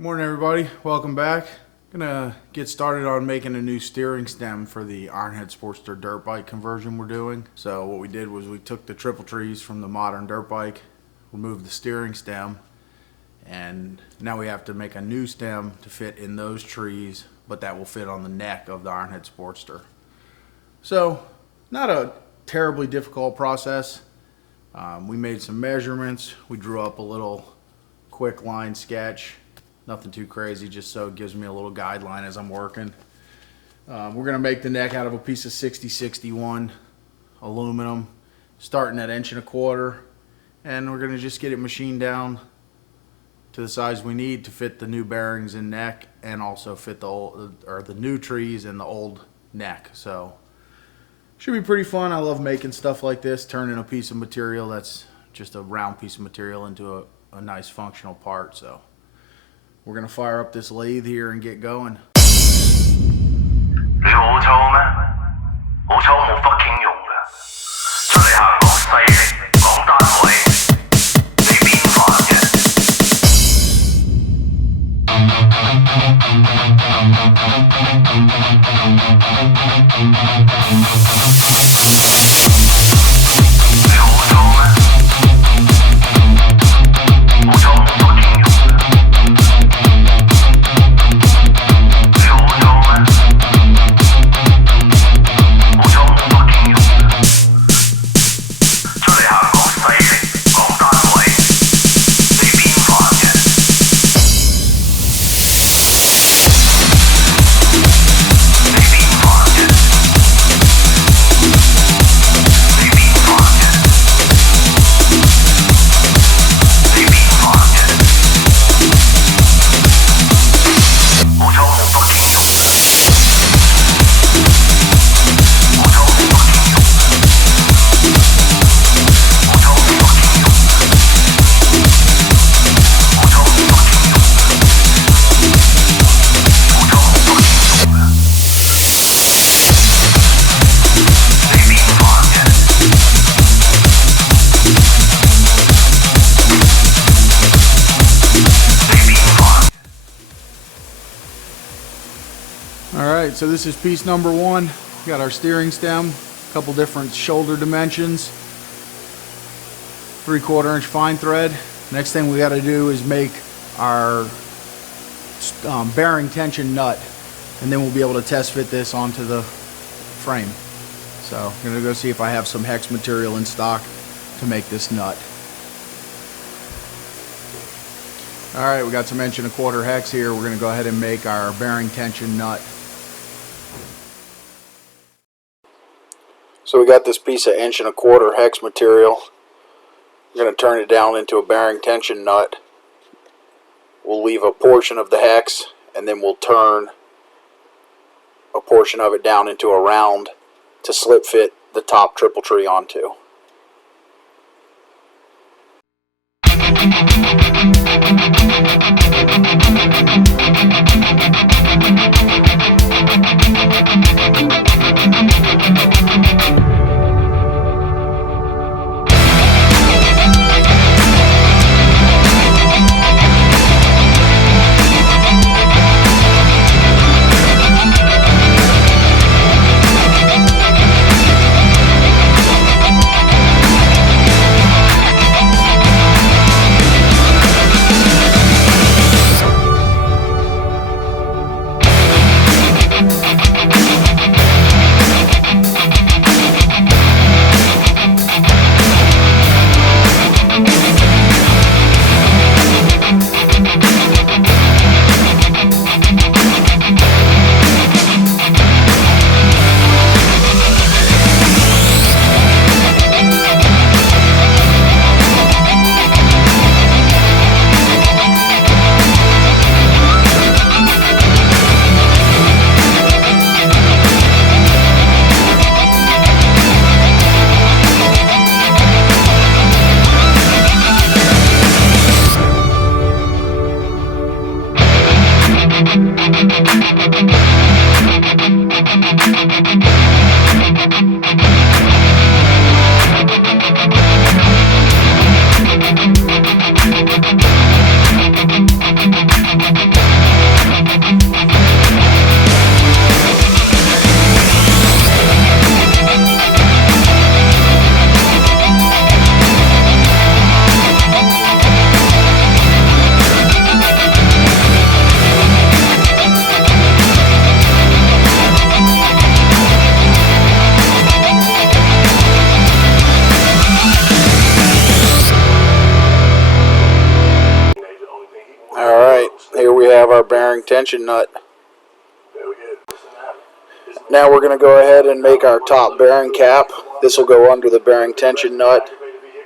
Morning everybody, welcome back. Gonna get started on making a new steering stem for the Ironhead Sportster dirt bike conversion we're doing. So what we did was we took the triple trees from the modern dirt bike, removed the steering stem, and now we have to make a new stem to fit in those trees, but that will fit on the neck of the Ironhead Sportster. So not a terribly difficult process. We made some measurements, we drew up a little quick line sketch. Nothing too crazy, just so it gives me a little guideline as I'm working. We're going to make the neck out of a piece of 6061 aluminum, starting at 1.25 inches, and we're going to just get it machined down to the size we need to fit the new bearings and neck, and also fit the old, or the new trees and the old neck. So should be pretty fun. I love making stuff like this, turning a piece of material that's just a round piece of material into a nice functional part. So we're going to fire up this lathe here and get going. 你好臭咩？好臭冇 fucking 用㗎，出嚟行落細力講單位，你邊煩嘅？ Alright, so this is piece number one. We got our steering stem, a couple different shoulder dimensions, 3/4 inch fine thread. Next thing we got to do is make our bearing tension nut, and then we'll be able to test fit this onto the frame. So I'm going to go see if I have some hex material in stock to make this nut. Alright, we got some 1.25 inch hex here. We're going to go ahead and make our bearing tension nut. So we got this piece of 1.25 inch hex material. I'm going to turn it down into a bearing tension nut. We'll leave a portion of the hex, and then we'll turn a portion of it down into a round to slip fit the top triple tree onto. Alright, here we have our bearing tension nut. Now we're going to go ahead and make our top bearing cap. This will go under the bearing tension nut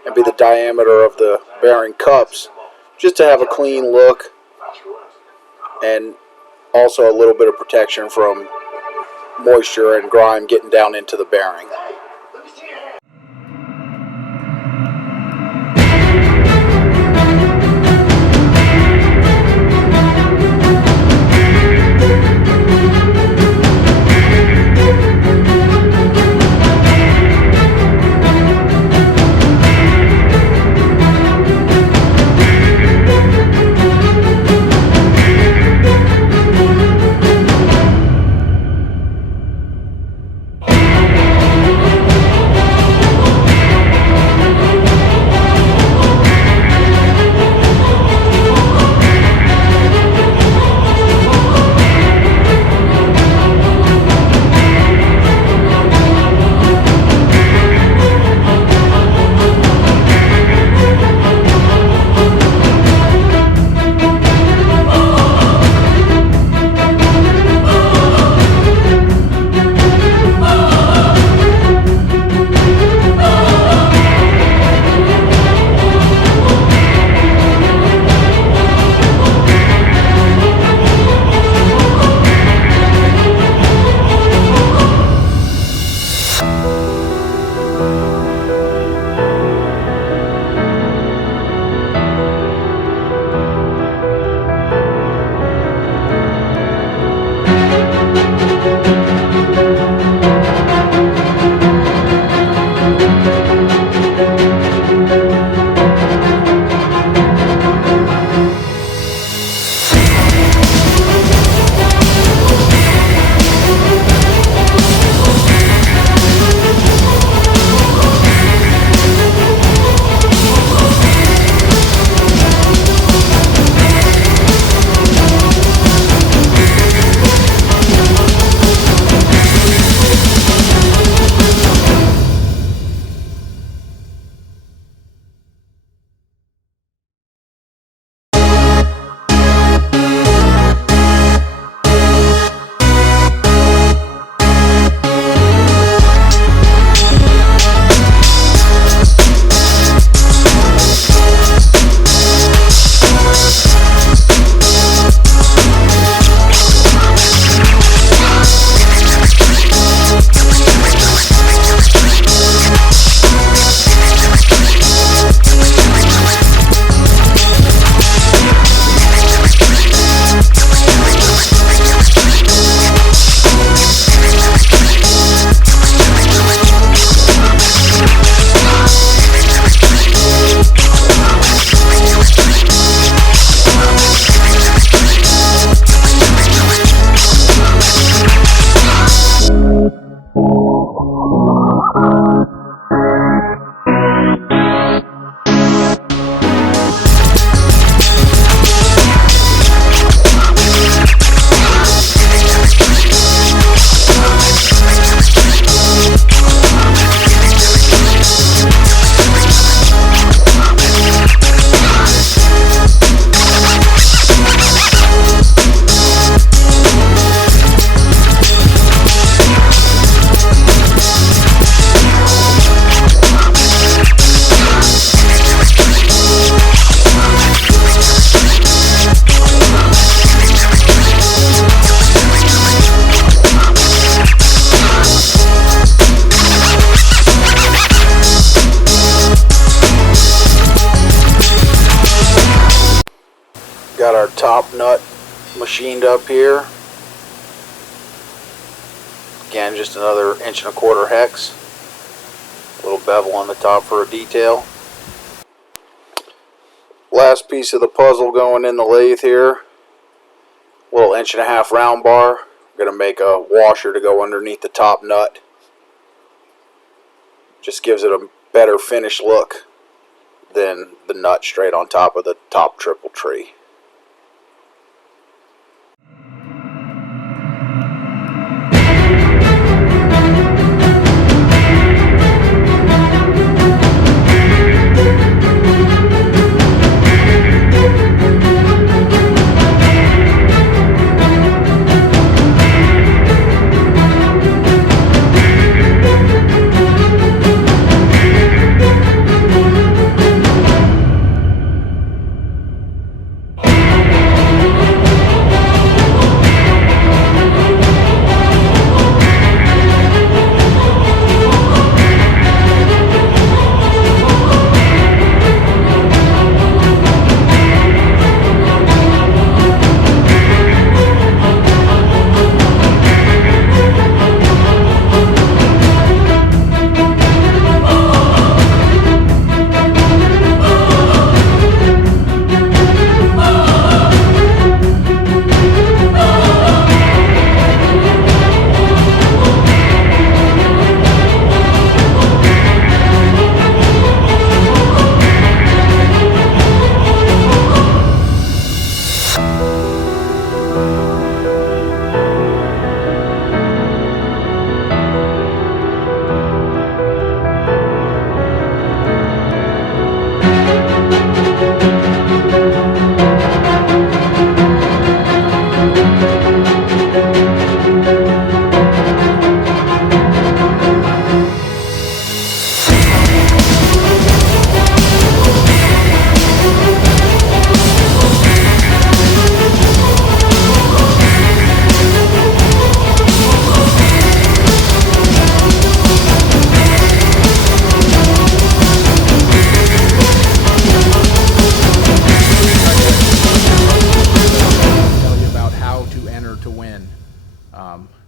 and be the diameter of the bearing cups, just to have a clean look and also a little bit of protection from moisture and grime getting down into the bearing. Got our top nut machined up here. Again, just another 1.25" hex. A little bevel on the top for a detail. Last piece of the puzzle going in the lathe here. Little 1.5" round bar. I'm going to make a washer to go underneath the top nut. Just gives it a better finished look than the nut straight on top of the top triple tree.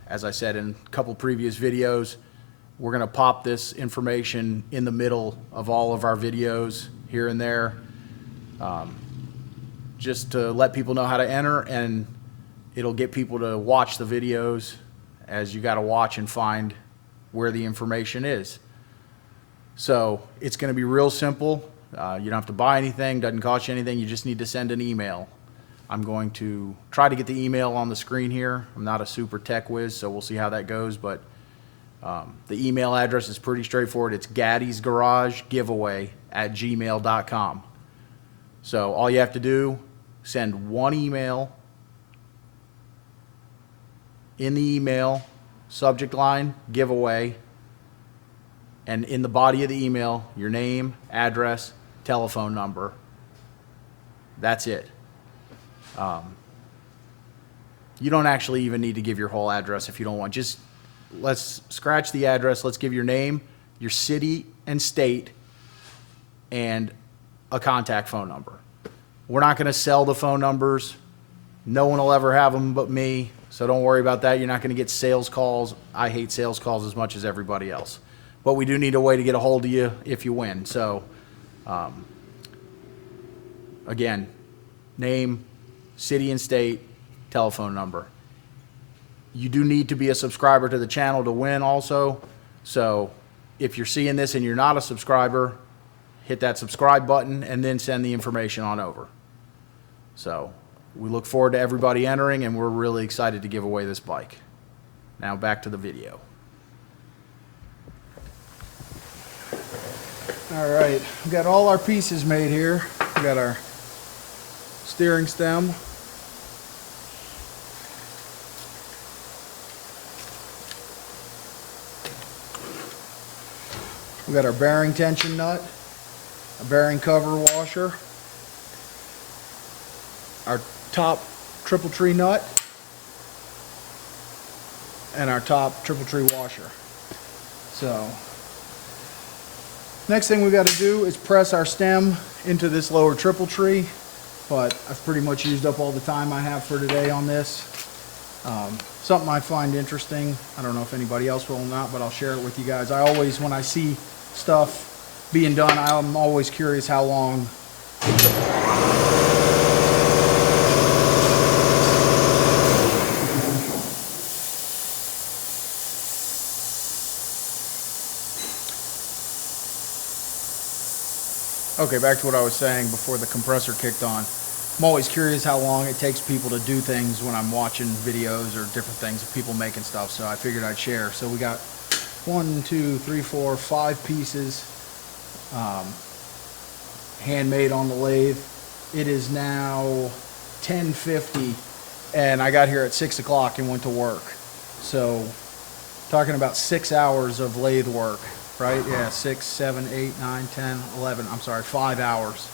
As I said in a couple previous videos, we're going to pop this information in the middle of all of our videos here and there, just to let people know how to enter, and it'll get people to watch the videos, as you got to watch and find where the information is. So it's going to be real simple. You don't have to buy anything, doesn't cost you anything. You just need to send an email. I'm going to try to get the email on the screen here. I'm not a super tech whiz, so we'll see how that goes. But the email address is pretty straightforward. It's gaddysgaragegiveaway@gmail.com. So all you have to do, send one email. In the email, subject line, giveaway. And in the body of the email, your name, address, telephone number. That's it. You don't actually even need to give your whole address if you don't want. Just let's scratch the address. Let's give your name, your city and state, and a contact phone number. We're not going to sell the phone numbers. No one will ever have them but me, so don't worry about that. You're not going to get sales calls. I hate sales calls as much as everybody else. But we do need a way to get a hold of you if you win. So, again, name, city and state, telephone number. You do need to be a subscriber to the channel to win also. So if you're seeing this and you're not a subscriber, hit that subscribe button and then send the information on over. So we look forward to everybody entering, and we're really excited to give away this bike. Now back to the video. All right, we've got all our pieces made here. We got our steering stem. We got our bearing tension nut, a bearing cover washer, our top triple tree nut, and our top triple tree washer. So next thing we got to do is press our stem into this lower triple tree, but I've pretty much used up all the time I have for today on this. Something I find interesting, I don't know if anybody else will or not, but I'll share it with you guys. I always, when I see stuff being done, I'm always curious how long Okay, back to what I was saying before the compressor kicked on. I'm always curious how long it takes people to do things when I'm watching videos or different things of people making stuff, so I figured I'd share. So we got 1, 2, 3, 4, 5 pieces handmade on the lathe. It is now 10:50 and I got here at 6 o'clock and went to work. So talking about 6 hours of lathe work, right? Yeah, 6, 7, 8, 9, 10, 11, I'm sorry, 5 hours.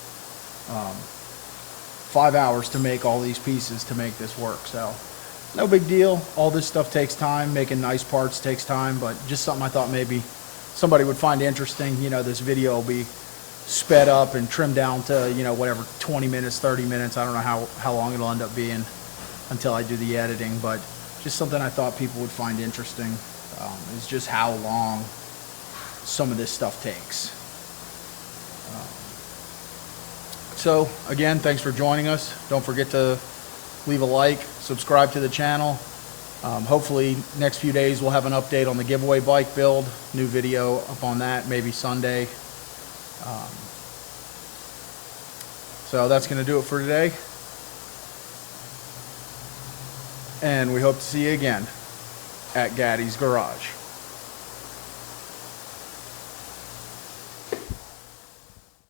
5 hours to make all these pieces to make this work. So no big deal. All this stuff takes time. Making nice parts takes time, but just something I thought maybe somebody would find interesting. You know, this video will be sped up and trimmed down to, you know, whatever, 20 minutes, 30 minutes. I don't know how long it'll end up being until I do the editing, but just something I thought people would find interesting is just how long some of this stuff takes. So again, thanks for joining us. Don't forget to leave a like, subscribe to the channel. Hopefully next few days we'll have an update on the giveaway bike build, new video up on that, maybe Sunday. So that's going to do it for today. And we hope to see you again at Gaddy's Garage.